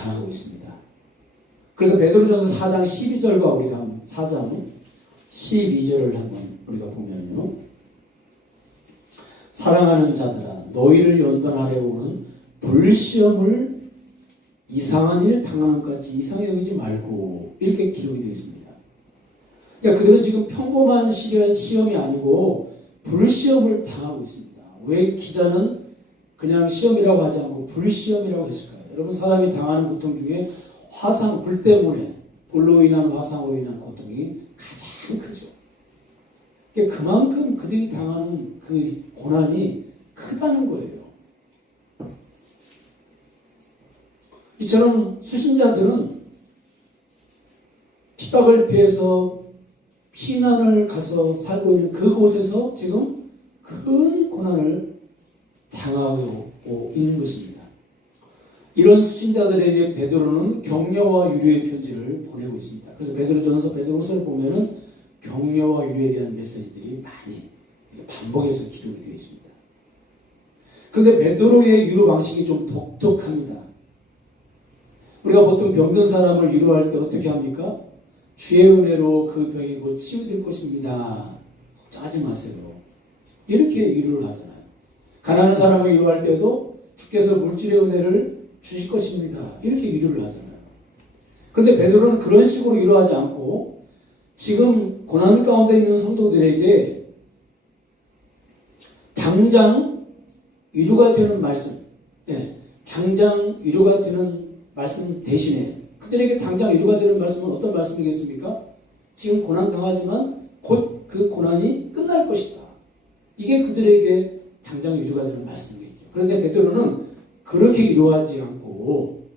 당하고 있습니다. 그래서 베드로전서 4장 12절과 우리가 4장 12절을 한번 우리가 보면요. 사랑하는 자들아 너희를 연단하려고는 불시험을 이상한 일 당하는 것 같이 이상히 여기지 말고 이렇게 기록이 되어 있습니다. 그러니까 그들은 지금 평범한 시험이 아니고 불시험을 당하고 있습니다. 왜 기자는 그냥 시험이라고 하지 않고 불시험이라고 했을까요? 여러분 사람이 당하는 고통 중에 화상, 불 때문에 불로 인한 화상으로 인한 고통이 가장 크죠. 그만큼 그들이 당하는 그 고난이 크다는 거예요. 이처럼 수신자들은 핍박을 피해서 피난을 가서 살고 있는 그곳에서 지금 큰 고난을 당하고 있는 것입니다. 이런 수신자들에게 베드로는 격려와 위로의 편지를 보내고 있습니다. 그래서 베드로전서, 베드로서를 보면은 격려와 위로에 대한 메시지들이 많이 반복해서 기록이 되어 있습니다. 그런데 베드로의 위로 방식이 좀 독특합니다. 우리가 보통 병든 사람을 위로할 때 어떻게 합니까? 주의 은혜로 그 병이 곧 치유될 것입니다. 걱정하지 마세요. 이렇게 위로를 하잖아요. 가난한 사람을 위로할 때도 주께서 물질의 은혜를 주실 것입니다. 이렇게 위로를 하잖아요. 그런데 베드로는 그런 식으로 위로하지 않고 지금 고난 가운데 있는 성도들에게 당장 위로가 되는 말씀, 당장 위로가 되는 말씀 대신에 그들에게 당장 위로가 되는 말씀은 어떤 말씀이겠습니까? 지금 고난 당하지만 곧 그 고난이 끝날 것이다. 이게 그들에게 당장 위로가 되는 말씀이겠죠. 그런데 베드로는 그렇게 위로하지 않고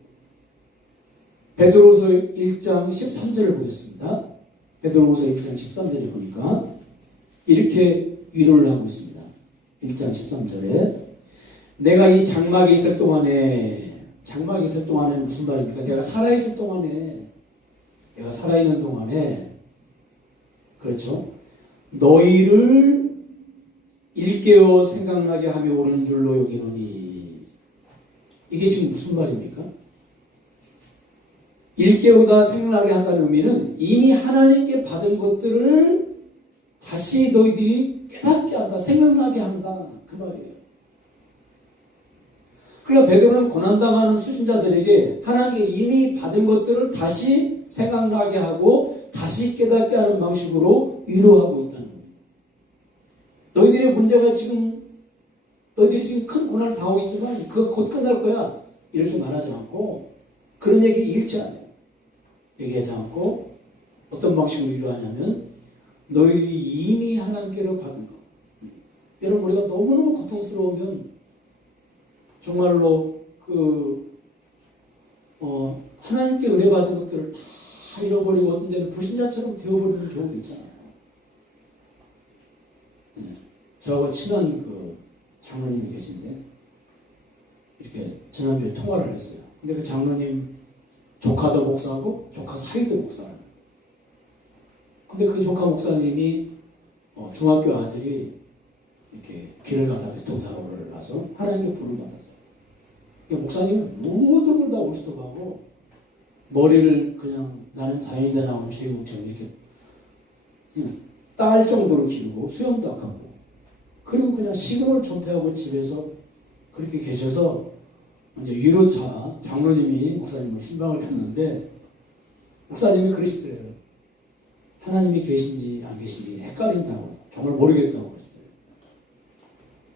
베드로서 1장 13절을 보겠습니다. 베드로서 1장 13절에 보니까 이렇게 위로를 하고 있습니다. 1장 13절에 내가 이 장막에 있을 동안에 무슨 말입니까? 내가 살아있을 동안에 내가 살아있는 동안에 그렇죠? 너희를 일깨워 생각나게 하며 오는 줄로 여기노니 이게 지금 무슨 말입니까? 일깨우다 생각나게 한다는 의미는 이미 하나님께 받은 것들을 다시 너희들이 깨닫게 한다, 생각나게 한다 그 말이에요. 그러니까 베드로는 고난당하는 수신자들에게 하나님께 이미 받은 것들을 다시 생각나게 하고 다시 깨닫게 하는 방식으로 위로하고 있다는 겁니다. 너희들의 문제가 너희들이 지금 큰 고난을 당하고 있지만 그거 곧 끝날 거야. 이렇게 말하지 않고 그런 얘기를 잃지 않아요. 얘기하지 않고 어떤 방식으로 위로하냐면 너희들이 이미 하나님께로 받은 것. 여러분 우리가 너무너무 고통스러우면 정말로 하나님께 은혜 받은 것들을 다 잃어버리고 어떤 데는 불신자처럼 되어버리는 경우도 있잖아요. 저하고 친한 장로님이 계신데 이렇게 지난주에 통화를 했어요. 근데 그 장로님 조카도 목사하고 조카 사이도 목사예요. 근데 그 조카 목사님이 중학교 아들이 이렇게 길을 가다가 교통사고를 나서 하나님께 부름을 받았어요. 목사님은 모든 걸 다 올스톱하고 머리를 그냥 나는 자연인데 나오는 주인공처럼 이렇게 그냥 딸 정도로 기르고 수염도 하고 그리고 그냥 식음을 존태하고 집에서 그렇게 계셔서 이제 위로차 장로님이 목사님을 신방을 갔는데 목사님이 그러시더래요. 하나님이 계신지 안 계신지 헷갈린다고 정말 모르겠다고 그러시더래요.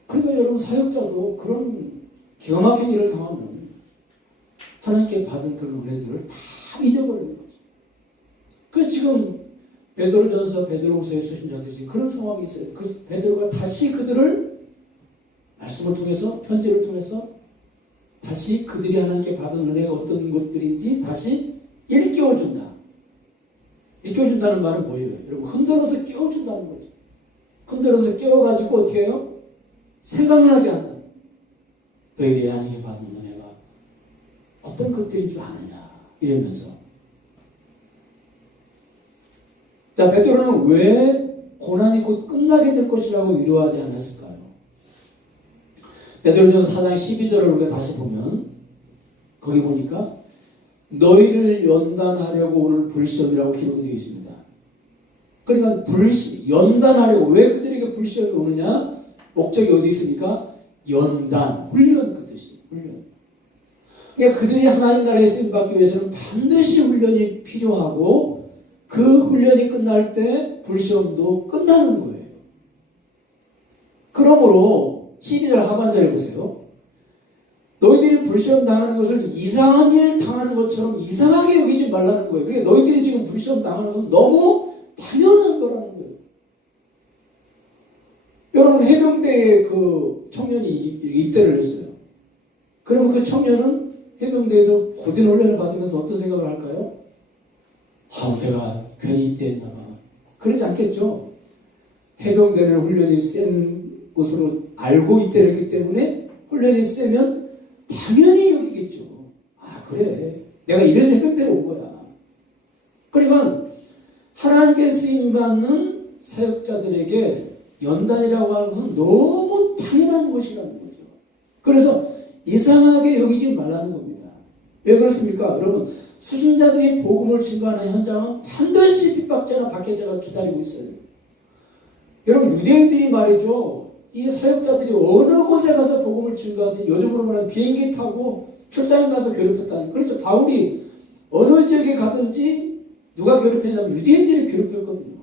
그러니까 여러분 사역자도 그런 기가 막힌 일을 당하면 하나님께 받은 그런 은혜들을 다 잊어버리는 거죠. 그 지금 베드로전서, 베드로후서의 수신자들이 그런 상황이 있어요. 그래서 베드로가 다시 그들을 말씀을 통해서 편지를 통해서 다시 그들이 하나님께 받은 은혜가 어떤 것들인지 다시 일깨워준다. 일깨워준다는 말은 뭐예요? 여러분 흔들어서 깨워준다는 거죠. 흔들어서 깨워가지고 어떻게 해요? 생각나게 한다. 너희들이 하나님께 받은 은혜가 어떤 것들인 줄 아느냐 이러면서 자 베드로는 왜 고난이 곧 끝나게 될 것이라고 위로하지 않았을까요? 베드로전서 4장 12절을 우리가 다시 보면 거기 보니까 너희를 연단하려고 오는 불시험이라고 기록이 되어 있습니다. 그러니까 연단하려고, 왜 그들에게 불시험이 오느냐? 목적이 어디 있습니까? 연단, 훈련 그 뜻이에요. 훈련. 그러니까 그들이 하나님 나라에 쓰임받기 위해서는 반드시 훈련이 필요하고 그 훈련이 끝날 때 불시험도 끝나는 거예요. 그러므로 12절 하반절에 보세요. 너희들이 불시험 당하는 것을 이상한 일 당하는 것처럼 이상하게 여기지 말라는 거예요. 그러니까 너희들이 지금 불시험 당하는 것은 너무 당연한 거라는 거예요. 여러분, 해병대에 그 청년이 입대를 했어요. 그러면 그 청년은 해병대에서 고된 훈련을 받으면서 어떤 생각을 할까요? 내가 괜히 입대했나 봐. 그러지 않겠죠. 해병대는 훈련이 센 곳으로 알고 입대를 했기 때문에 훈련이 세면 당연히 여기겠죠. 그래. 내가 이래서 해병대에 온 거야. 그러니까 하나님께 쓰임받는 사역자들에게 연단이라고 하는 것은 너무 당연한 것이라는 거죠. 그래서 이상하게 여기지 말라는 겁니다. 왜 그렇습니까? 여러분, 수신자들이 복음을 증거하는 현장은 반드시 핍박자나 박해자가 기다리고 있어요. 여러분, 유대인들이 말이죠. 이 사역자들이 어느 곳에 가서 복음을 증거하든 요즘으로 말하면 비행기 타고 출장에 가서 괴롭혔다니. 그렇죠. 바울이 어느 지역에 가든지 누가 괴롭혔냐면 유대인들이 괴롭혔거든요.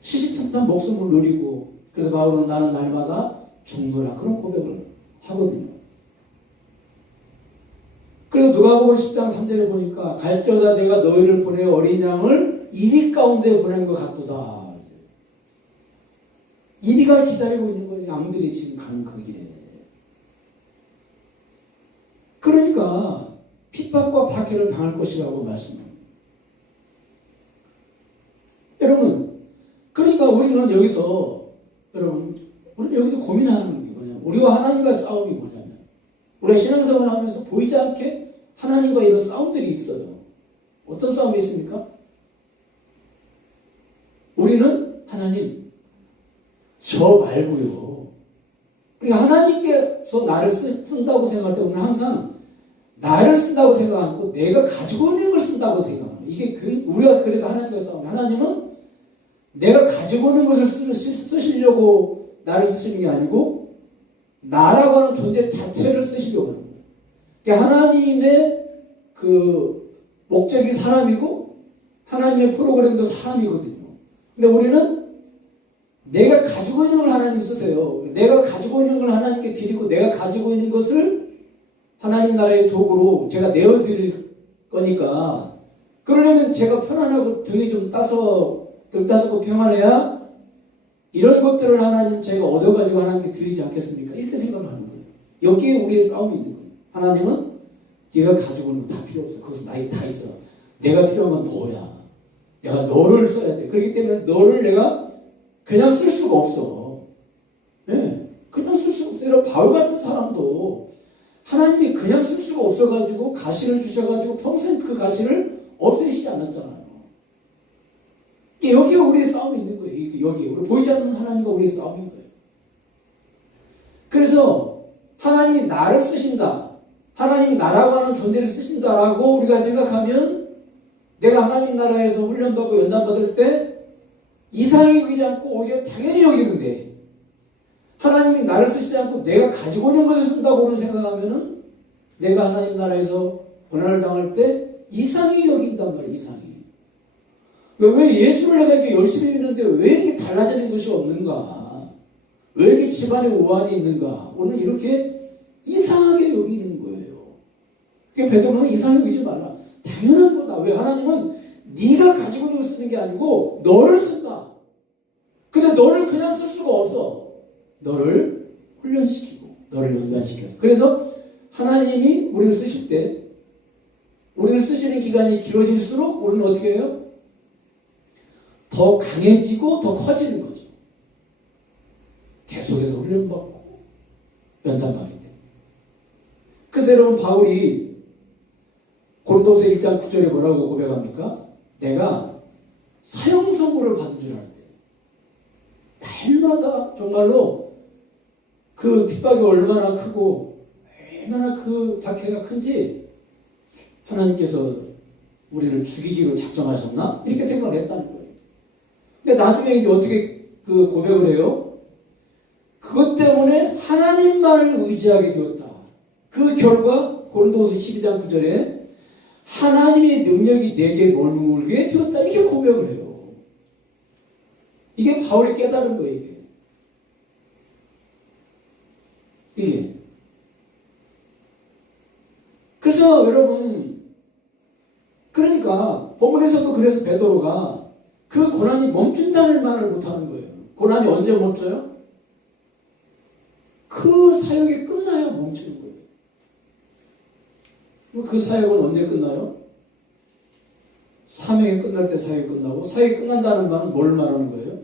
시시탄탄 목숨을 누리고, 그래서 바울은 나는 날마다 죽노라 그런 고백을 하거든요. 그래서 누가복음 10장 3절에 보니까 갈지어다 내가 너희를 보내어 어린 양을 이리 가운데 보낸 것 같도다. 이리가 기다리고 있는 거예요. 양들이 지금 가는 그 길에. 그러니까 핍박과 박해를 당할 것이라고 말씀합니다. 여러분, 그러니까 우리는 여기서 고민하는 게 뭐냐면, 우리와 하나님과 싸움이 뭐냐면, 우리가 신앙생활을 하면서 보이지 않게 하나님과 이런 싸움들이 있어요. 어떤 싸움이 있습니까? 우리는 하나님, 저 말고요. 그러니까 하나님께서 나를 쓴다고 생각할 때 우리는 항상 나를 쓴다고 생각 않고 내가 가지고 있는 걸 쓴다고 생각합니다. 이게 우리가 그래서 하나님과 싸웁니다. 하나님은 내가 가지고 있는 것을 쓰시려고 나를 쓰시는 게 아니고 나라고 하는 존재 자체를 쓰시려고 합니다. 그러니까 하나님의 그 목적이 사람이고 하나님의 프로그램도 사람이거든요. 근데 우리는 내가 가지고 있는 걸 하나님 쓰세요. 내가 가지고 있는 걸 하나님께 드리고 내가 가지고 있는 것을 하나님 나라의 도구로 제가 내어드릴 거니까, 그러려면 제가 편안하고 등이 좀 등 따스고 평안해야 이런 것들을 하나님 제가 얻어가지고 하나님께 드리지 않겠습니까? 이렇게 생각을 하는 거예요. 여기에 우리의 싸움이 있는 거예요. 하나님은 네가 가지고 있는 거 다 필요 없어. 거기서 나에게 다 있어. 내가 필요한 건 너야. 내가 너를 써야 돼. 그렇기 때문에 너를 내가 그냥 쓸 수가 없어. 네, 그냥 쓸 수가 없어요. 여러분, 바울 같은 사람도 하나님이 그냥 쓸 수가 없어가지고 가시를 주셔가지고 평생 그 가시를 없애시지 않았잖아요. 여기에 우리의 싸움이 있는 거예요. 여기에 우리 보이지 않는 하나님과 우리의 싸움인 거예요. 그래서 하나님이 나를 쓰신다, 하나님이 나라고 하는 존재를 쓰신다라고 우리가 생각하면 내가 하나님 나라에서 훈련받고 연단받을 때 이상하게 여기지 않고 오히려 당연히 여기는데, 하나님이 나를 쓰시지 않고 내가 가지고 있는 것을 쓴다고 생각하면은 내가 하나님 나라에서 고난을 당할 때 이상히 여긴단 말이에요. 이상히. 왜 예수를 내가 이렇게 열심히 믿는데 왜 이렇게 달라지는 것이 없는가? 왜 이렇게 집안에 우환이 있는가? 오늘 이렇게 이상하게 여기는 거예요. 그러니까 베드로는 이상하게 여기지 말라. 당연한 거다. 왜? 하나님은 네가 가지고 있는 걸 쓰는 게 아니고 너를 쓴다. 근데 너를 그냥 쓸 수가 없어. 너를 훈련시키고 너를 연단시켜서. 그래서 하나님이 우리를 쓰실 때, 우리를 쓰시는 기간이 길어질수록 우리는 어떻게 해요? 더 강해지고 더 커지는 거죠. 계속해서 훈련받고 연단받기 때문에. 그래서 여러분, 바울이 고린도서 1장 9절에 뭐라고 고백합니까? 내가 사형 선고를 받은 줄 알 때, 날마다 정말로 그 핍박이 얼마나 크고 얼마나 그 박해가 큰지 하나님께서 우리를 죽이기로 작정하셨나? 이렇게 생각을 했다는 거예요. 근데 나중에 이제 어떻게 그 고백을 해요? 그것 때문에 하나님만을 의지하게 되었다. 그 결과 고린도후서 12장 9절에 하나님의 능력이 내게 머물게 되었다. 이렇게 고백을 해요. 이게 바울이 깨달은 거예요. 이게. 그래서 여러분, 그러니까 본문에서도 그래서 베드로가 그 고난이 멈춘다는 말을 못하는 거예요. 고난이 언제 멈춰요? 그 사역이 끝나야 멈추는 거예요. 그 사역은 언제 끝나요? 사명이 끝날 때 사역이 끝나고, 사역이 끝난다는 말은 뭘 말하는 거예요?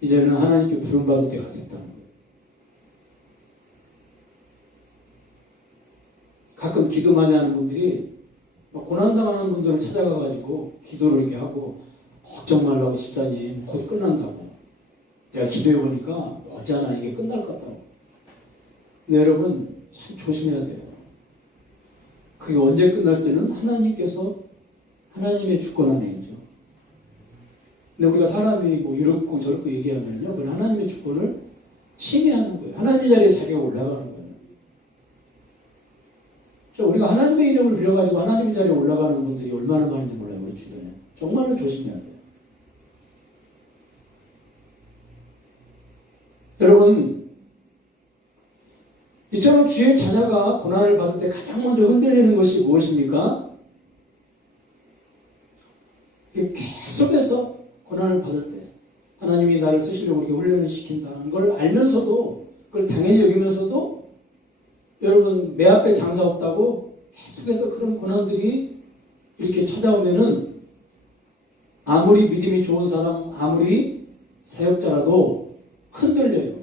이제는 하나님께 부름받을 때가 됐다는 거예요. 가끔 기도 많이 하는 분들이 고난당하는 분들을 찾아가가지고 기도를 이렇게 하고, 걱정 말라고 집사님 곧 끝난다고. 내가 기도해보니까 어쩌나 이게 끝날 것 같다고. 근데 여러분 참 조심해야 돼요. 그게 언제 끝날지는 하나님께서 하나님의 주권 안에 있죠. 근데 우리가 사람이 뭐 이렇고 저렇고 얘기하면요, 그건 하나님의 주권을 침해하는 거예요. 하나님의 자리에 자기가 올라가는 거예요. 우리가 하나님의 이름을 빌어가지고 하나님의 자리에 올라가는 분들이 얼마나 많은지 몰라요, 우리 주변에. 정말로 조심해야 돼요. 여러분, 이처럼 주의 자녀가 고난을 받을 때 가장 먼저 흔들리는 것이 무엇입니까? 계속해서 고난을 받을 때 하나님이 나를 쓰시려고 이렇게 훈련을 시킨다는 걸 알면서도, 그걸 당연히 여기면서도 여러분 내 앞에 장사 없다고 계속해서 그런 고난들이 이렇게 찾아오면은 아무리 믿음이 좋은 사람, 아무리 사역자라도 흔들려요.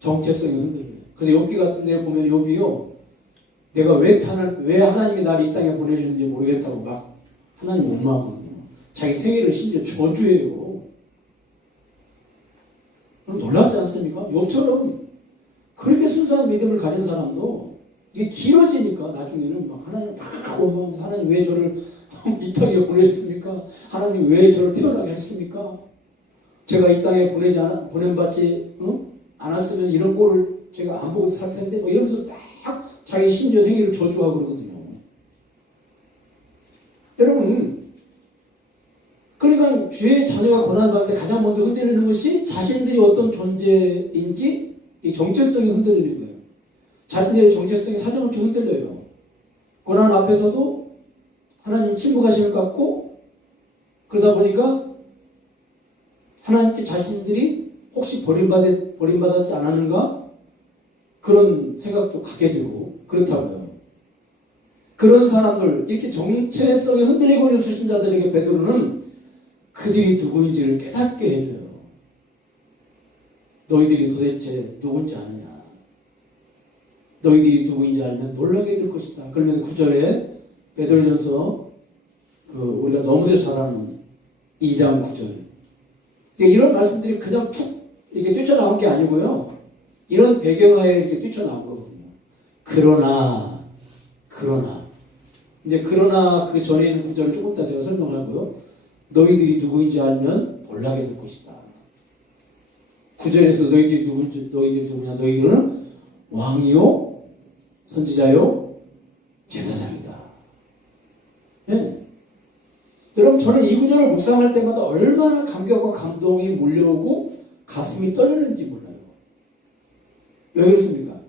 정체성이 흔들려요. 그래서 욥기 같은 데 보면 욥이요, 내가 왜 하나님이 나를 이 땅에 보내주는지 모르겠다고 막 하나님 원망하거든요. 자기 생애를 심지어 저주해요. 놀랍지 않습니까? 욥처럼 그렇게 순수한 믿음을 가진 사람도 이게 길어지니까 나중에는 막 하나님 막 원망하면서, 하나님 왜 저를 이 땅에 보내셨습니까? 하나님 왜 저를 태어나게 하셨습니까? 제가 이 땅에 보냄받지 않았으면 이런 꼴을 제가 안 보고 살 텐데, 뭐 이러면서 막 자기 심지어 생애를 저주하고 그러거든요. 여러분, 그러니까 주의 자녀가 고난을 받을 때 가장 먼저 흔들리는 것이 자신들이 어떤 존재인지 이 정체성이 흔들리는 거예요. 자신들의 정체성이 사정없이 흔들려요. 고난 앞에서도 하나님 침묵하시는 것 같고, 그러다 보니까 하나님께 자신들이 혹시 버림받았지 않았는가? 그런 생각도 갖게 되고 그렇다고요. 그런 사람들, 이렇게 정체성이 흔들리고 있는 수신자들에게 베드로는 그들이 누구인지를 깨닫게 해줘요. 너희들이 도대체 누군지 아느냐? 너희들이 누구인지 알면 놀라게 될 것이다. 그러면서 9절에 베드로전서 우리가 너무도 잘 아는 2장 9절. 이런 말씀들이 그냥 툭 이렇게 뛰쳐나온 게 아니고요. 이런 배경하에 이렇게 뛰쳐나온 거거든요. 그러나 이제 그러나 그 전에 있는 구절을 조금 더 제가 설명하고요. 너희들이 누구인지 알면 놀라게 될 것이다. 9절에서 너희들이 누구냐? 너희들은 왕이요, 선지자요, 제사장이다. 네. 여러분, 저는 이 구절을 묵상할 때마다 얼마나 감격과 감동이 몰려오고 가슴이 떨리는지 몰라요. 왜 그렇습니까?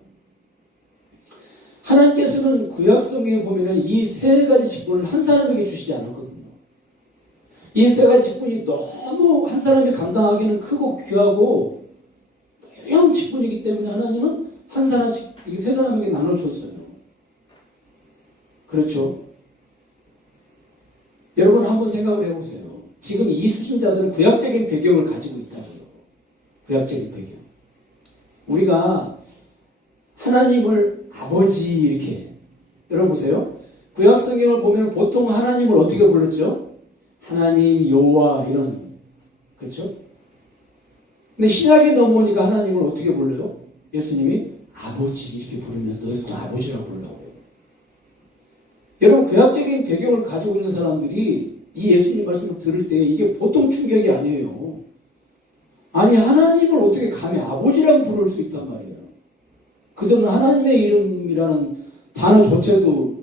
하나님께서는 구약성경에 보면 이 세 가지 직분을 한 사람에게 주시지 않았거든요. 이 세 가지 직분이 너무 한 사람이 감당하기는 크고 귀하고 중요한 직분이기 때문에 하나님은 한 사람씩, 이 세 사람에게 나눠줬어요. 그렇죠? 여러분 한번 생각을 해보세요. 지금 이 수신자들은 구약적인 배경을 가지고 있다고요. 구약적인 배경. 우리가 하나님을 아버지 이렇게, 여러분 보세요. 구약 성경을 보면 보통 하나님을 어떻게 불렀죠? 하나님, 여호와 이런, 그렇죠? 근데 신약에 넘어오니까 하나님을 어떻게 불러요? 예수님이 아버지 이렇게 부르면 너희도 아버지라고 불러요. 여러분 구약적인 배경을 가지고 있는 사람들이 이 예수님 말씀을 들을 때 이게 보통 충격이 아니에요. 아니 하나님을 어떻게 감히 아버지라고 부를 수 있단 말이에요. 그들은 하나님의 이름이라는 단어조차도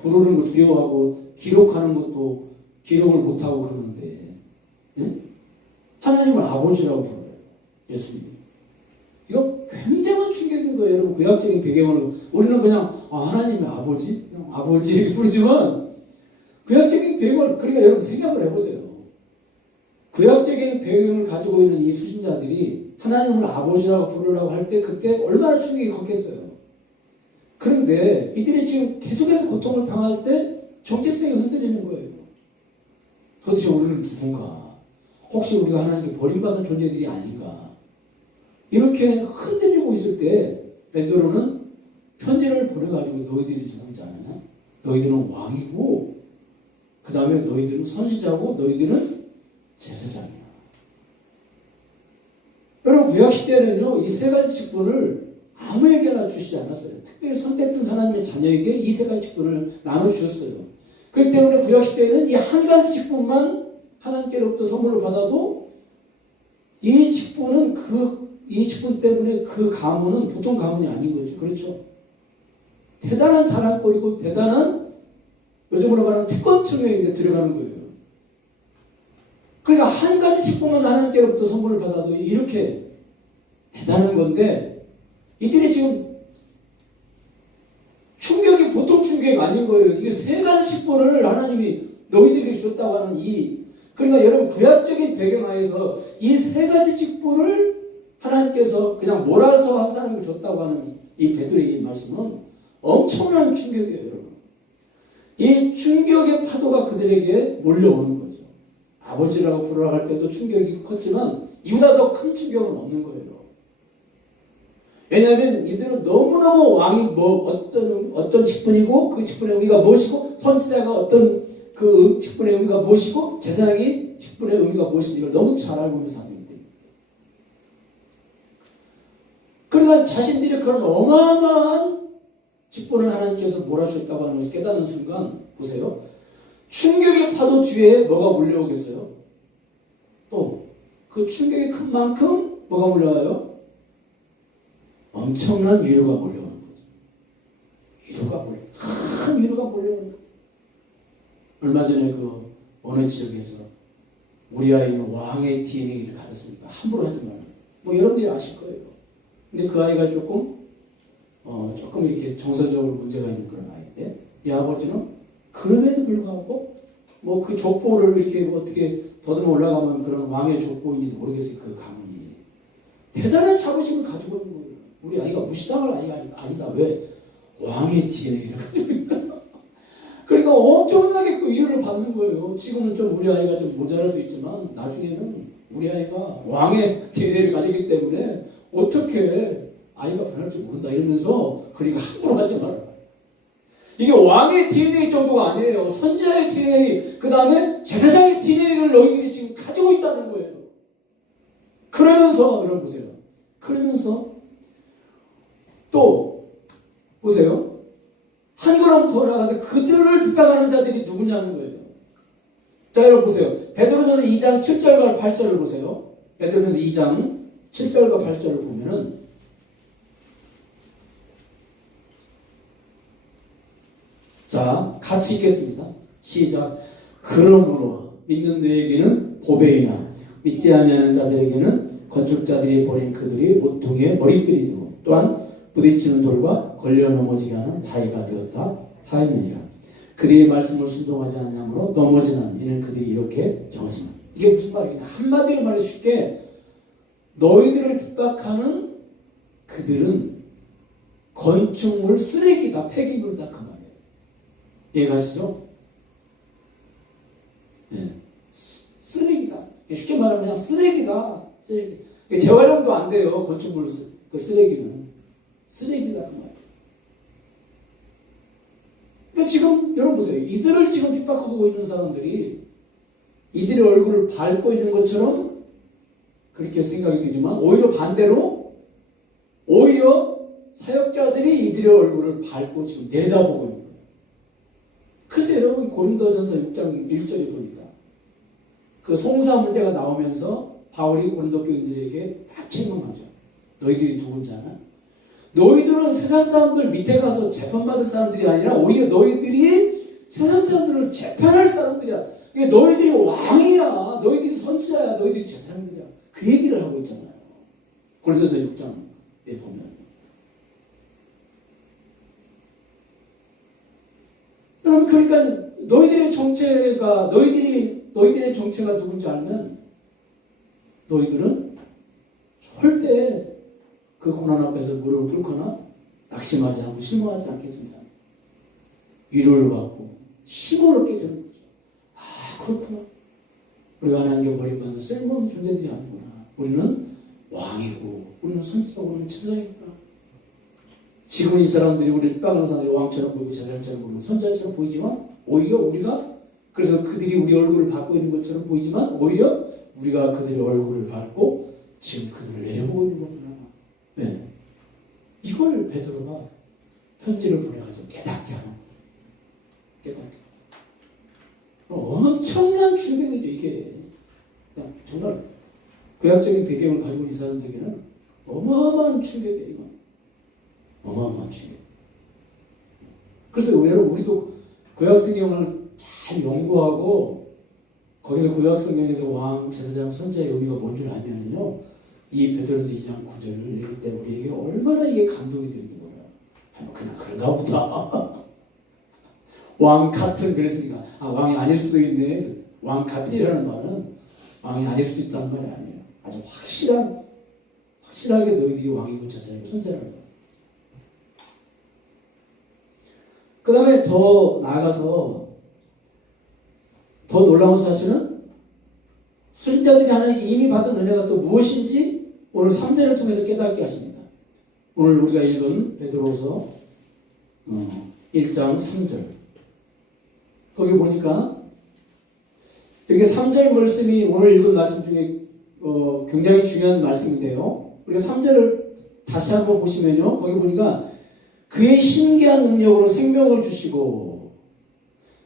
부르는 걸 두려워하고 기록하는 것도 기록을 못하고 그러는데 하나님을 아버지라고 부르요 예수님. 이거 굉장한 충격인 거예요. 여러분 구약적인 배경을 우리는 그냥 하나님의 아버지? 그냥 아버지 이렇게 부르지만 구약적인 배경을 그러니까 여러분 생각을 해보세요. 구약적인 배경을 가지고 있는 이 수신자들이 하나님을 아버지라고 부르려고 할 때 그때 얼마나 충격이 컸겠어요. 그런데 이들이 지금 계속해서 고통을 당할 때 정체성이 흔들리는 거예요. 도대체 우리는 누군가? 혹시 우리가 하나님께 버림받은 존재들이 아닌가? 이렇게 흔들리고 있을 때 베드로는 편지를 보내가지고 너희들이 누군지 아느냐? 너희들은 왕이고 그 다음에 너희들은 선지자고 너희들은 제사장이야. 여러분 구약시대에는요 이 세 가지 직분을 아무에게나 주시지 않았어요. 특별히 선택된 하나님의 자녀에게 이 세 가지 직분을 나눠주셨어요. 그렇기 때문에 구약시대에는 이 한 가지 직분만 하나님께로부터 선물을 받아도 이 직분 때문에 그 가문은 보통 가문이 아닌 거죠. 그렇죠? 대단한 자랑거리고 대단한 요즘으로 말하는 특권층에 이제 들어가는 거예요. 그러니까 한 가지 직분만 하나님께로부터 선물을 받아도 이렇게 대단한 건데 이들이 지금 충격이 보통 충격이 아닌 거예요. 이게 세 가지 직분을 하나님이 너희들에게 주셨다고 하는 그러니까 여러분 구약적인 배경하에서 이 세 가지 직분을 하나님께서 그냥 몰아서 한 사람에게 줬다고 하는 이 베드로의 이 말씀은 엄청난 충격이에요, 여러분. 이 충격의 파도가 그들에게 몰려오는 거죠. 아버지라고 부르라고 할 때도 충격이 컸지만 이보다 더 큰 충격은 없는 거예요. 왜냐하면 이들은 너무너무 왕이 어떤 직분이고 그 직분의 의미가 무엇이고 선지자가 어떤 그 직분의 의미가 무엇이고 제사장이 직분의 의미가 무엇인지 이걸 너무 잘 알고 있는 사람들이에요. 그러니까 자신들이 그런 어마어마한 직분을 하나님께서 몰아주셨다고 하는 것을 깨닫는 순간 보세요. 충격의 파도 뒤에 뭐가 몰려오겠어요? 또 그 충격이 큰 만큼 뭐가 몰려와요? 엄청난 위로가 몰려오는 거죠. 큰 위로가 몰려오는 거예요. 얼마 전에 그 어느 지역에서 우리 아이는 왕의 DNA를 가졌으니까 함부로 하지 말고 뭐 여러분들이 아실 거예요. 근데 그 아이가 조금 이렇게 정서적으로 문제가 있는 그런 아이인데 이 아버지는 그럼에도 불구하고 뭐 그 족보를 이렇게 어떻게 더듬어 올라가면 그런 왕의 족보인지도 모르겠어요. 그 가문이 대단한 자부심을 가지고 있는 거예요. 우리 아이가 무시당할 아이가 아니다. 왜? 왕의 DNA를 가지고 있다. 그러니까 엄청나게 그 위로를 받는 거예요. 지금은 좀 우리 아이가 좀 모자랄 수 있지만 나중에는 우리 아이가 왕의 DNA를 가지기 때문에 어떻게 아이가 변할지 모른다 이러면서 그러니까 함부로 하지 말아라. 이게 왕의 DNA 정도가 아니에요. 선지자의 DNA, 그 다음에 제사장의 DNA를 너희들이 지금 가지고 있다는 거예요. 그러면서 여러분 보세요. 그러면서 또 보세요. 한 걸음 더 나가서 그들을 핍박하는 자들이 누구냐는 거예요. 자 여러분 보세요. 베드로전서 2장 7절과 8절을 보세요. 베드로전서 2장 7절과 8절을 보면은 자 같이 읽겠습니다. 시작. 그러므로 믿는 너에게는 보배이나 믿지 아니하는 자들에게는 건축자들이 버린 그들이 모퉁이의 머리들이 되고 또한 부딪히는 돌과 걸려 넘어지게 하는 바위가 되었다 하였느니라. 그들의 말씀을 순종하지 않냐므로 넘어지는 이는 그들이 이렇게 정하시는. 이게 무슨 말이냐. 한마디로 말해 쉽게 너희들을 핍박하는 그들은 건축물 쓰레기다, 폐기물이다 그 말이에요. 이해가시죠? 네. 쓰레기다. 쉽게 말하면 그냥 쓰레기다. 쓰레기. 재활용도 안 돼요. 건축물 그 쓰레기는. 쓰레기다 그 말이에요. 그러니까 지금 여러분 보세요. 이들을 지금 핍박하고 있는 사람들이 이들의 얼굴을 밟고 있는 것처럼 그렇게 생각이 되지만 오히려 반대로 오히려 사역자들이 이들의 얼굴을 밟고 지금 내다보고 있는 거예요. 그래서 여러분 고린도전서 6장 1절에 보니까 그 송사 문제가 나오면서 바울이 고린도 교인들에게 막 책망하죠. 너희들이 누군지 너희들은 세상 사람들 밑에 가서 재판받을 사람들이 아니라 오히려 너희들이 세상 사람들을 재판할 사람들이야. 너희들이 왕이야. 너희들이 선지자야. 너희들이 제사장들이야. 그 얘기를 하고 있잖아요. 고린도서 6장에 보면. 여러분, 그러니까 너희들의 정체가 누군지 알면 너희들은 절대 그 고난 앞에서 무릎을 꿇거나 낙심하지 않고 실망하지 않게 된다. 위로를 받고 힘을 얻게 되는 거죠. 아, 그렇구나. 우리가 하나님께 버림받는 쓸모없는 존재들이 아니구나. 우리는 왕이고 우리는 선지자고 우리는 제사장이구나. 지금은 이 사람들이 우리를 빠른 사람들이 왕처럼 보이고 제사장처럼 보이고 선지자처럼 보이지만 오히려 우리가 그래서 그들이 우리 얼굴을 밟고 있는 것처럼 보이지만 오히려 우리가 그들의 얼굴을 밟고 지금 그들을 내려보고 있는 거구나. 네. 이걸 베드로가 편지를 보내가지고 깨닫게 하는 거예요. 깨닫게. 엄청난 충격이죠, 이게. 그냥 정말 구약적인 배경을 가지고 있는 사람들에게는 어마어마한 충격이에요, 이건. 어마어마한 충격. 그래서 의외로 우리도 구약성경을 잘 연구하고 거기서 구약성경에서 왕, 제사장, 선지자의 의미가 뭔 줄 알면요. 이 베드로전서 2장 9절을 읽을 때 우리에게 얼마나 이게 감동이 되는 거예요. 그냥 그런가 보다. 왕 같은 그랬으니까 왕이 아닐 수도 있네. 왕 같은이라는 말은 왕이 아닐 수도 있다는 말이 아니에요. 아주 확실하게 너희들이 왕이고 제사장이고 선지자라는 거예요. 그 다음에 더 나아가서 더 놀라운 사실은 순자들이 하나님께 이미 받은 은혜가 또 무엇인지 오늘 3절을 통해서 깨닫게 하십니다. 오늘 우리가 읽은 베드로서 1장 3절 거기 보니까 여기 3절 말씀이 오늘 읽은 말씀 중에 굉장히 중요한 말씀인데요. 우리가 3절을 다시 한번 보시면요. 거기 보니까 그의 신기한 능력으로 생명을 주시고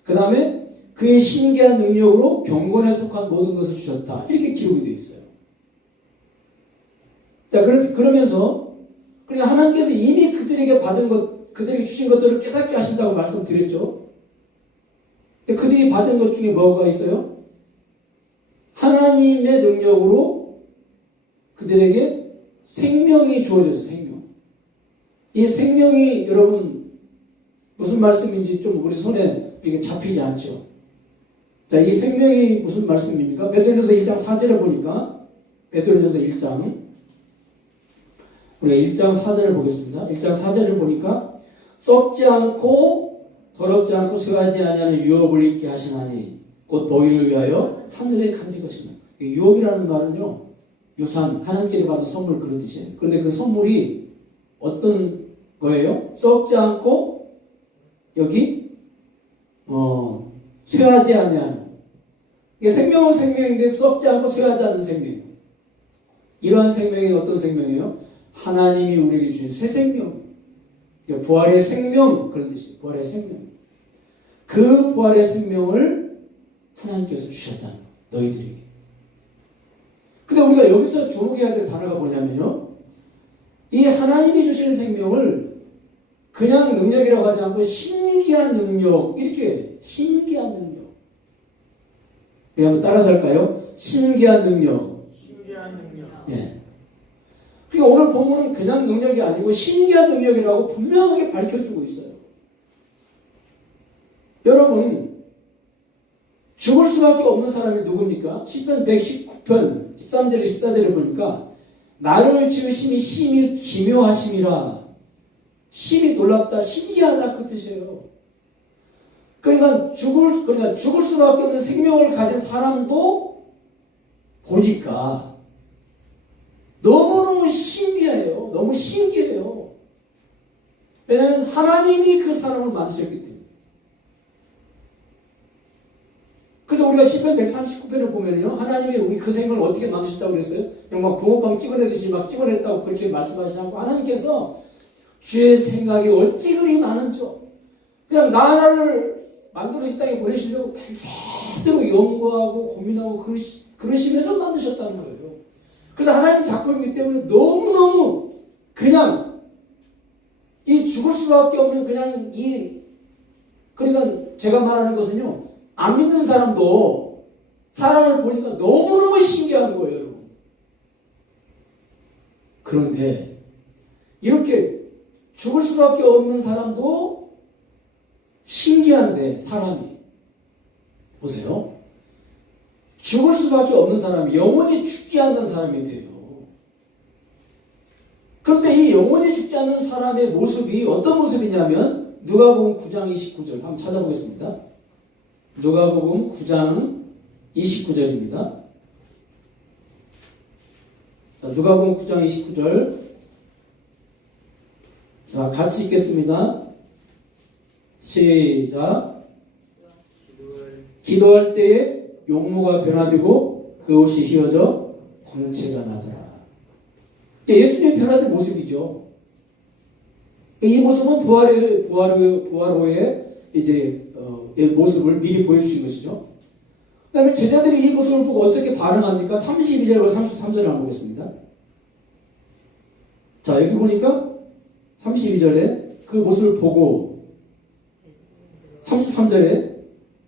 그 다음에 그의 신기한 능력으로 경건에 속한 모든 것을 주셨다. 이렇게 기록이 되어 있어요. 자, 그러면서 그러니까 하나님께서 이미 그들에게 받은 것, 그들에게 주신 것들을 깨닫게 하신다고 말씀드렸죠. 그들이 받은 것 중에 뭐가 있어요? 하나님의 능력으로 그들에게 생명이 주어졌어요. 생명. 이 생명이 여러분 무슨 말씀인지 좀 우리 손에 이게 잡히지 않죠. 자, 이 생명이 무슨 말씀입니까? 베드로전서 1장 4절에 보니까 베드로전서 1장 우리가 1장 4절을 보겠습니다. 1장 4절을 보니까 썩지 않고 더럽지 않고 쇠하지 아니하는 유업을 입게 하시나니 곧 너희를 위하여 하늘에 간진 것이나. 유업이라는 말은요 유산, 하나님께 받은 선물 그런 뜻이에요. 그런데 그 선물이 어떤 거예요? 썩지 않고 여기 쇠하지 아니하는. 이게 생명은 생명인데 썩지 않고 쇠하지 않는 생명이에요. 이러한 생명이 어떤 생명이에요? 하나님이 우리에게 주신 새 생명. 부활의 생명 그런 뜻이에요. 부활의 생명. 그 부활의 생명을 하나님께서 주셨다는 거예요. 너희들에게. 근데 우리가 여기서 주목해야 될 단어가 뭐냐면요. 이 하나님이 주시는 생명을 그냥 능력이라고 하지 않고 신기한 능력. 이렇게 신기한 능력. 우리 한번 따라서 할까요? 신기한 능력. 신기한 능력. 예. 그러니까 오늘 본문은 그냥 능력이 아니고 신기한 능력이라고 분명하게 밝혀주고 있어요. 여러분, 죽을 수밖에 없는 사람이 누굽니까? 시편 119편 13절에 14절에 보니까 나를 지으심이 심히 기묘하심이라. 심히 놀랍다, 신기하다 그 뜻이에요. 그러니까 죽을 수밖에 없는 생명을 가진 사람도 보니까 너무너무 신기해요. 너무 신기해요. 왜냐하면 하나님이 그 사람을 만드셨기 때문에. 그래서 우리가 시편 139편을 보면요. 하나님이 우리 그 생명을 어떻게 만드셨다고 그랬어요? 그냥 막 붕어빵 찍어내듯이 막 찍어냈다고 그렇게 말씀하시지 않고 하나님께서 주의 생각이 어찌 그리 많은지 그냥 나를 만들어 이 땅에 보내시려고 밤새도록 연구하고 고민하고 그러시면서 만드셨다는 거예요. 그래서 하나님 작품이기 때문에 너무너무 그냥 이 죽을 수밖에 없는 그냥 그러니까 제가 말하는 것은요, 안 믿는 사람도 사람을 보니까 너무너무 신기한 거예요, 여러분. 그런데 이렇게 죽을 수밖에 없는 사람도 신기한데, 사람이 보세요. 죽을 수밖에 없는 사람이 영원히 죽지 않는 사람이 돼요. 그런데 이 영원히 죽지 않는 사람의 모습이 어떤 모습이냐면 누가복음 9장 29절 한번 찾아보겠습니다. 누가복음 9장 29절입니다. 누가복음 9장 29절. 자, 같이 읽겠습니다. 시작. 기도할 때에 용모가 변화되고 그 옷이 휘어져 광채가 나더라. 예수님의 변화된 모습이죠. 이 모습은 부활 후에 이제 모습을 미리 보여주신 것이죠. 그 다음에 제자들이 이 모습을 보고 어떻게 반응합니까? 32절과 33절을 한번 보겠습니다. 자, 여기 보니까 32절에 그 모습을 보고 33절에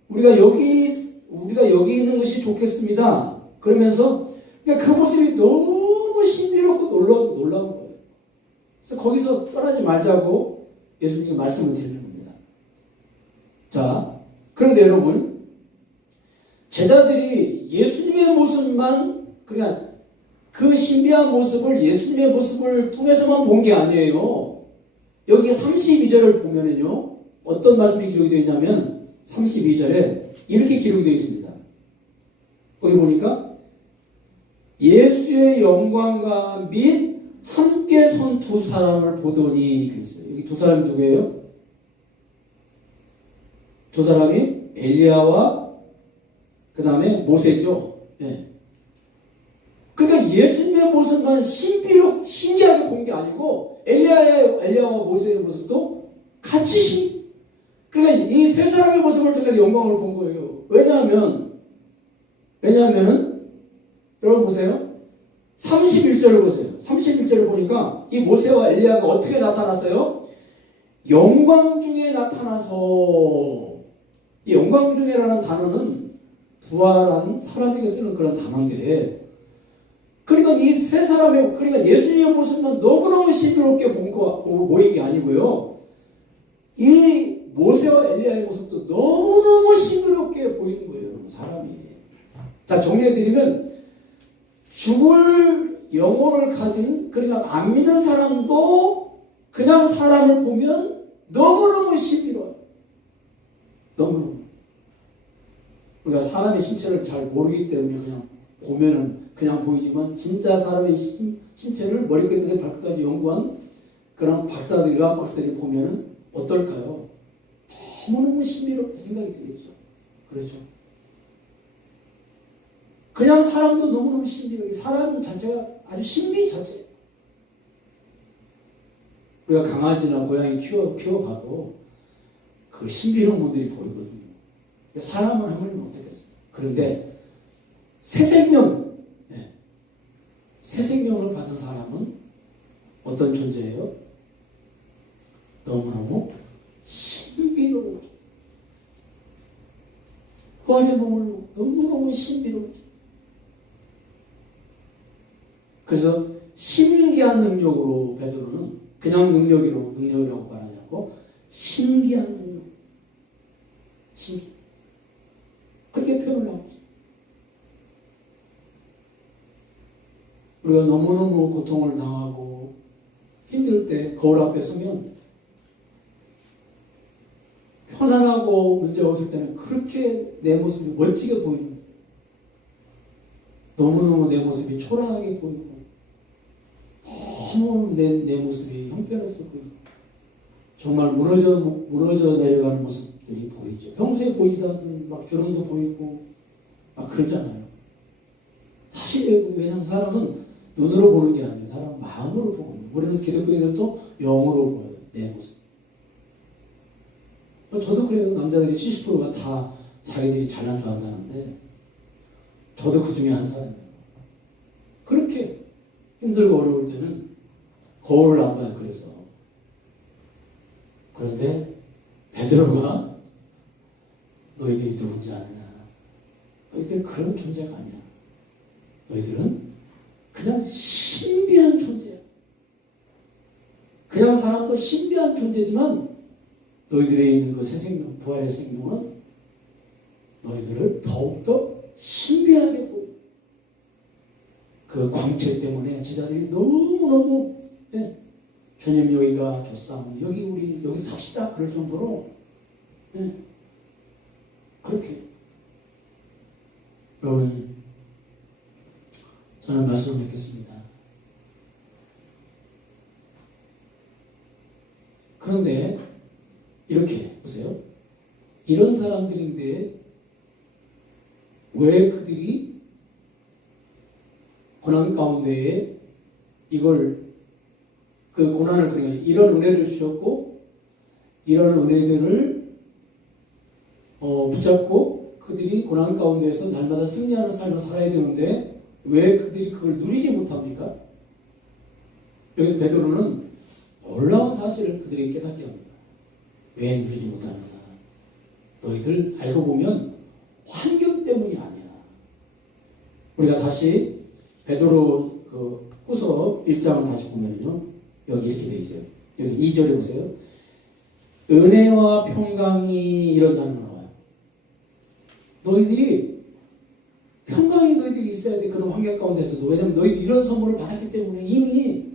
우리가 여기 있는 것이 좋겠습니다. 그러면서 그러니까 그 모습이 너무 신비롭고 놀라운 거예요. 그래서 거기서 떠나지 말자고 예수님이 말씀을 드리는 겁니다. 자, 그런데 여러분, 제자들이 예수님의 모습만, 그러니까 그 신비한 모습을 예수님의 모습을 통해서만 본 게 아니에요. 여기 32절을 보면은요, 어떤 말씀이 기록이 되어 있냐면 32절에 이렇게 기록이 되어 있습니다. 거기 보니까 예수의 영광과 및 함께 선 두 사람을 보더니 그랬어요. 여기 두 사람이 누구예요? 두 사람이 엘리야와 그 다음에 모세죠. 네. 그러니까 예수님의 모습만 신기하게 본 게 아니고 엘리야와 모세의 모습도 같이 그러니까 이 세 사람의 모습을 통해서 영광을 본 거예요. 왜냐하면은 여러분 보세요. 31절을 보세요. 31절을 보니까 이 모세와 엘리야가 어떻게 나타났어요? 영광 중에 나타나서, 이 영광 중에라는 단어는 부활한 사람에게 쓰는 그런 단어인데, 그러니까 이 세 사람의, 그러니까 예수님의 모습만 너무너무 신비롭게 보인 게 아니고요. 이 모세와 엘리야의 모습도 너무너무 신비롭게 보이는 거예요, 여러분, 사람이. 자, 정리해드리면, 죽을 영혼을 가진, 그러니까 안 믿는 사람도 그냥 사람을 보면 너무너무 신비로워요. 너무너무. 우리가 사람의 신체를 잘 모르기 때문에 그냥 보면은 그냥 보이지만 진짜 사람의 신체를 머리끝에서 발끝까지 연구한 그런 박사들, 의학 박사들이 보면은 어떨까요? 너무너무 신비롭게 생각이 되겠죠. 그렇죠. 그냥 사람도 너무너무 신비해요. 사람 자체가 아주 신비 자체예요. 우리가 강아지나 고양이 키워봐도 그 신비로운 분들이 보이거든요. 사람은 하물며 못하겠어요. 그런데 새 생명을 받은 사람은 어떤 존재예요? 너무너무 신비로워. 부활의 몸을 너무너무 신비로워. 그래서 신기한 능력으로 베드로는 그냥 능력이라고 말하지 않고 신기한 능력. 그렇게 표현을 하고 있어요. 우리가 너무너무 고통을 당하고 힘들 때 거울 앞에 서면 편안하고 문제가 없을 때는 그렇게 내 모습이 멋지게 보이는 거예요. 너무너무 내 모습이 초라하게 보이고 너무 내 모습이 형편없어 보이고 정말 무너져 내려가는 모습들이 보이죠. 평소에 보이지도 않던 막 주름도 보이고 막 그러잖아요. 사실 왜냐하면 사람은 눈으로 보는 게 아니에요. 사람은 마음으로 보고 우리는 기독교인들도 영으로 보여요. 내 모습. 저도 그래요. 남자들이 70%가 다 자기들이 잘난 줄 안다는데 저도 그 중에 한 사람이에요. 그렇게 힘들고 어려울 때는 거울을 안 봐요. 그래서 그런데 베드로가 너희들이 누군지 아느냐? 너희들 그런 존재가 아니야. 너희들은 그냥 신비한 존재야. 그냥 사람도 신비한 존재지만 너희들에 있는 그 새 생명, 부활의 생명은 너희들을 더욱더 신비하게 보여. 그 광채 때문에 제자들이 너무너무 주님 여기가 좋사오니 우리 여기 삽시다 그럴 정도로 그렇게. 여러분, 저는 말씀을 맺겠습니다. 그런데 이렇게 보세요. 이런 사람들인데 왜 그들이 고난 가운데에 그 고난을, 그러니까 이런 은혜를 주셨고 이런 은혜들을 붙잡고 그들이 고난 가운데에서 날마다 승리하는 삶을 살아야 되는데 왜 그들이 그걸 누리지 못합니까? 여기서 베드로는 놀라운 사실을 그들에게 깨닫게 합니다. 왜 누리지 못하느냐? 너희들 알고 보면 환경 때문이 아니야. 우리가 다시 베드로 그 후서 1장을 다시 보면요, 여기 이렇게 되어 있어요. 여기 2절에 보세요. 은혜와 평강이 이런 단어가 나와요. 너희들이 평강이 너희들이 있어야 돼. 그런 환경 가운데서도. 왜냐하면 너희들이 이런 선물을 받았기 때문에 이미.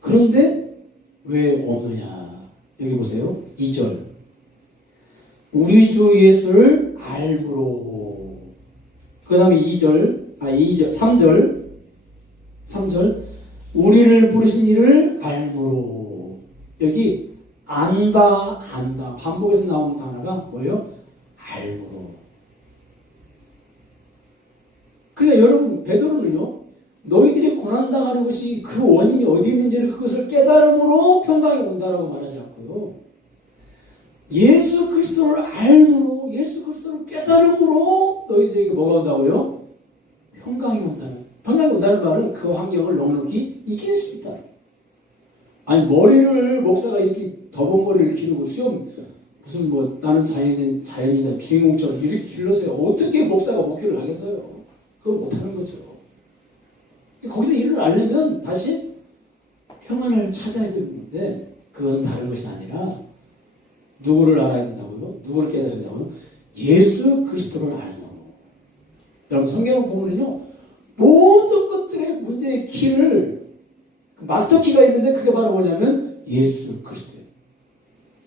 그런데 왜 없느냐? 여기 보세요. 2절. 우리 주 예수를 알므로. 그 다음에 3절. 우리를 부르신 이를 알므로. 여기 안다. 반복해서 나오는 단어가 뭐예요? 알므로. 그러니까 여러분, 베드로는요, 너희들이 고난당하는 것이 그 원인이 어디 있는지를 그것을 깨달음으로 평강이 온다라고 말하지 않고요. 예수 그리스도를 알므로, 예수 그리스도를 깨달음으로 너희들에게 뭐가 온다고요? 평강이 온다는. 평강이 온다는 말은 그 환경을 넉넉히 이길 수 있다. 아니, 목사가 이렇게 더벅 머리를 기르고 무슨 나는 자연이다 주인공처럼 이렇게 길러서요. 어떻게 목사가 목회를 하겠어요? 그거 못하는 거죠. 거기서 일을 알려면 다시 평안을 찾아야 되는데 그것은 다른 것이 아니라 누구를 알아야 된다고요? 누구를 깨달아야 된다고요? 예수 그리스도를 알고. 여러분, 성경을 보면요, 모든 것들의 문제의 키를, 마스터 키가 있는데 그게 바로 뭐냐면 예수 그리스도예요.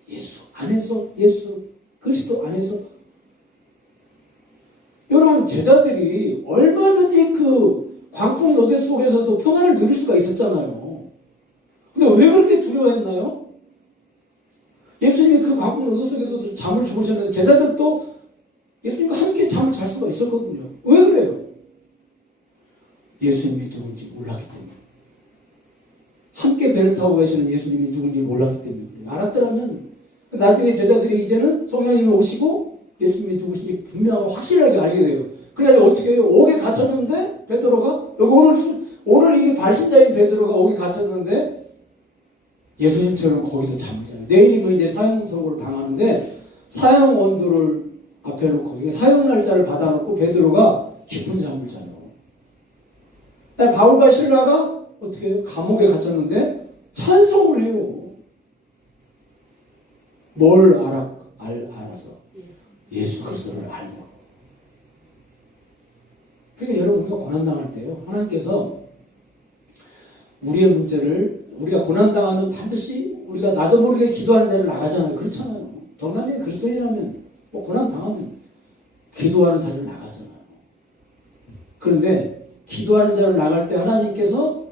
예수 안에서, 예수 그리스도 안에서. 여러분, 제자들이 얼마든지 그 광풍 너대 속에서도 평안을 누릴 수가 있었잖아요. 근데 왜 그렇게 두려워했나요? 예수님이 그 광풍 너대 속에서도 잠을 주무셨는데 제자들도 예수님과 함께 잠을 잘 수가 있었거든요. 왜 그래요? 예수님이 누군지 몰랐기 때문에. 함께 배를 타고 계시는 예수님이 누군지 몰랐기 때문에. 알았더라면 나중에 제자들이 이제는 성령님이 오시고 예수님이 누구신지 분명하고 확실하게 알게 돼요. 그래서 어떻게 해요? 옥에 갇혔는데 베드로가 여기 오늘 이게 발신자인 베드로가 옥에 갇혔는데 예수님처럼 거기서 잠을 자요. 내일이면 이제 사형선고를 당하는데 사형 원도를 앞에 놓고 사형 날짜를 받아놓고 베드로가 깊은 잠을 자요. 바울과 실라가 어떻게 해요? 감옥에 갇혔는데 찬송을 해요. 뭘 알아서? 예수 그리스도를 알고. 그러니까 여러분, 우리가 고난당할 때요, 하나님께서 우리의 문제를, 우리가 고난당하면 반드시 우리가 나도 모르게 기도하는 자를 나가잖아요. 그렇잖아요. 정상적인 그리스도인이라면 고난당하면 기도하는 자를 나가잖아요. 그런데 기도하는 자를 나갈 때 하나님께서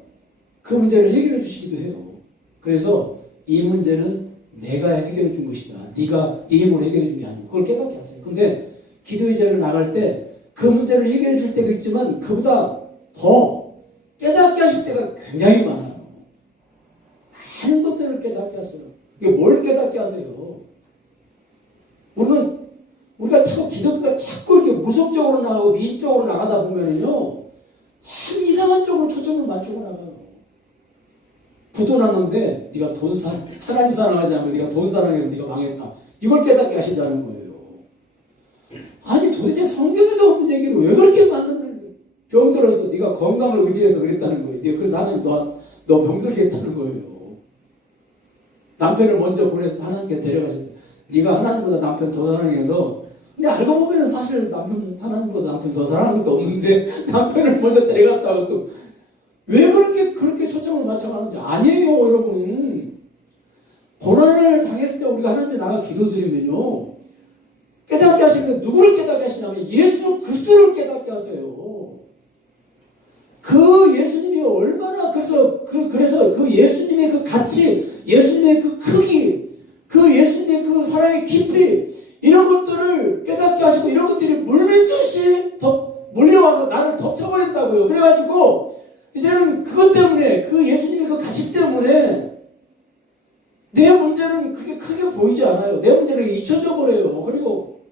그 문제를 해결해 주시기도 해요. 그래서 이 문제는 내가 해결해 준 것이다. 네가 네 힘으로 해결해 준 게 아니고 그걸 깨닫게 하세요. 근데 기도의 자리를 나갈 때 그 문제를 해결해 줄 때도 있지만 그보다 더 깨닫게 하실 때가 굉장히 많아요. 많은 것들을 깨닫게 하세요. 이게 뭘 깨닫게 하세요? 우리가 자꾸 기독교가 자꾸 이렇게 무속적으로 나가고 미신적으로 나가다 보면은요, 참 이상한 쪽으로 초점을 맞추고 나가요. 부도 났는데 네가 하나님 사랑하지 않고 네가 돈 사랑해서 네가 망했다. 이걸 깨닫게 하신다는 거예요. 아니 도대체 성경에도 없는 얘기를 왜 그렇게 만드는 거예요? 병들어서 네가 건강을 의지해서 그랬다는 거예요. 그래서 하나님 너 병들게 했다는 거예요. 남편을 먼저 보내서 하나님께 데려가셨다. 네가 하나님보다 남편 더 사랑해서. 근데 알고 보면 사실 하나님보다 남편 더 사랑하는 것도 없는데 남편을 먼저 데려갔다고 또 왜 그렇게 초점을 맞춰가는지. 아니에요, 여러분. 고난을 당했을 때 우리가 하나님께 나가 기도드리면요, 깨닫게 하시는 건 누구를 깨닫게 하시냐면 예수 그리스도를 깨닫게 하세요. 그 예수님이 얼마나 그래서 그 예수님의 그 가치, 예수님의 그 크기, 그 예수님의 그 사랑의 깊이, 이런 것들을 깨닫게 하시고 이런 것들이 물밀듯이 몰려와서 나를 덮쳐버렸다고요. 그래가지고 이제는 그것 때문에, 그 예수님의 그 가치 때문에 내 문제는 그렇게 크게 보이지 않아요. 내 문제는 잊혀져 버려요. 그리고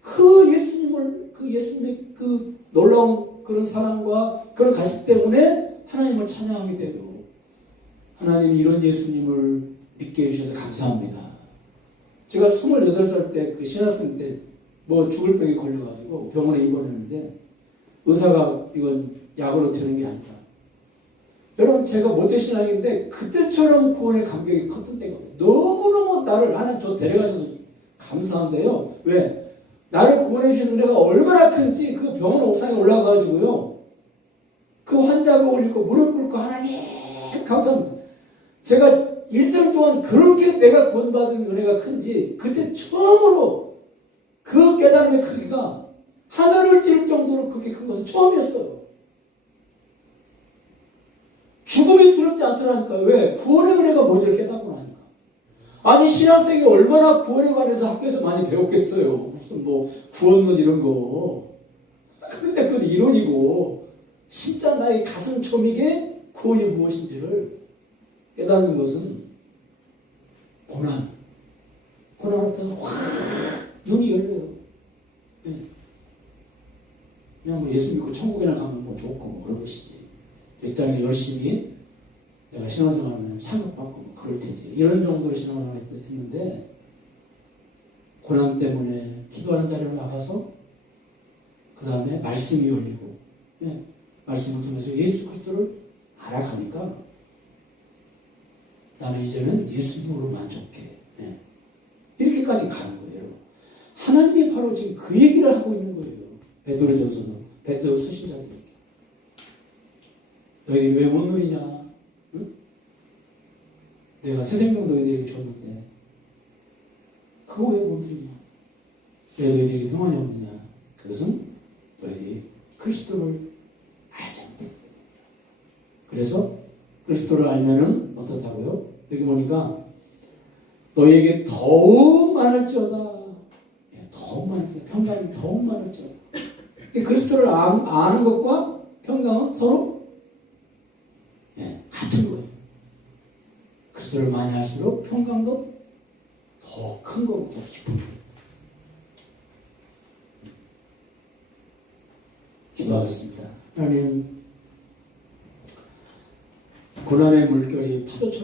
그 예수님의 그 놀라운 그런 사랑과 그런 가치 때문에 하나님을 찬양하게 돼요. 하나님이 이런 예수님을 믿게 해주셔서 감사합니다. 제가 28살 때 그 신학생 때 뭐 죽을 병에 걸려가지고 병원에 입원했는데 의사가 이건 약으로 되는 게 아니다. 여러분, 제가 모태신앙인데 그때처럼 구원의 감격이 컸던 때가 너무너무 나를 하나님 저 데려가셔서 감사한데요. 왜? 나를 구원해 주신 은혜가 얼마나 큰지 그 병원 옥상에 올라가가지고요, 그 환자가 올리고 무릎 꿇고 하나님 감사합니다. 제가 일생 동안 그렇게 내가 구원받은 은혜가 큰지 그때 처음으로 그 깨달음의 크기가 하늘을 찌를 정도로 그렇게 큰 것은 처음이었어요. 죽음이 두렵지 않더라니까요. 왜? 구원의 은혜가 뭔지를 깨닫고 나니까. 아니, 신학생이 얼마나 구원에 관해서 학교에서 많이 배웠겠어요. 무슨 뭐 구원론 이런 거. 그런데 그건 이론이고, 진짜 나의 가슴 초미게 구원이 무엇인지를 깨닫는 것은 고난 앞에서 확 눈이 열려요. 네. 그냥 뭐 예수 믿고 천국에나 가면 뭐 좋고 뭐 그런 것이지. 이 땅에 열심히 내가 신앙생활하면 상급받고 뭐 그럴 테지. 이런 정도로 신앙을 했는데, 고난 때문에 기도하는 자리로 나가서 그 다음에 말씀이 열리고, 네. 말씀을 통해서 예수 그리스도를 알아가니까 나는 이제는 예수님으로 만족해. 네. 이렇게까지 가는 거예요. 여러분. 하나님이 바로 지금 그 얘기를 하고 있는 거예요. 베드로전서는 베드로 수신자들에게. 너희들이 왜 못 누리냐? 응? 내가 새 생명 너희들에게 줬는데 그거 왜 못 누리냐? 왜 너희들에게 평안이 없느냐? 그것은 너희들이 그리스도를 알지 못해. 그래서 그리스도를 알면은 어떻다고요? 여기 보니까 너희에게 더욱 많을지어다. 더욱 많을지어다. 평강이 더욱 많을지어다. 그리스도를 아는 것과 평강은 서로 같은 거예요. 그리스도를 많이 할수록 평강도 더 큰 거고 더 깊은 거예요. 기도하겠습니다. 하나님, 고난의 물결이 파도처럼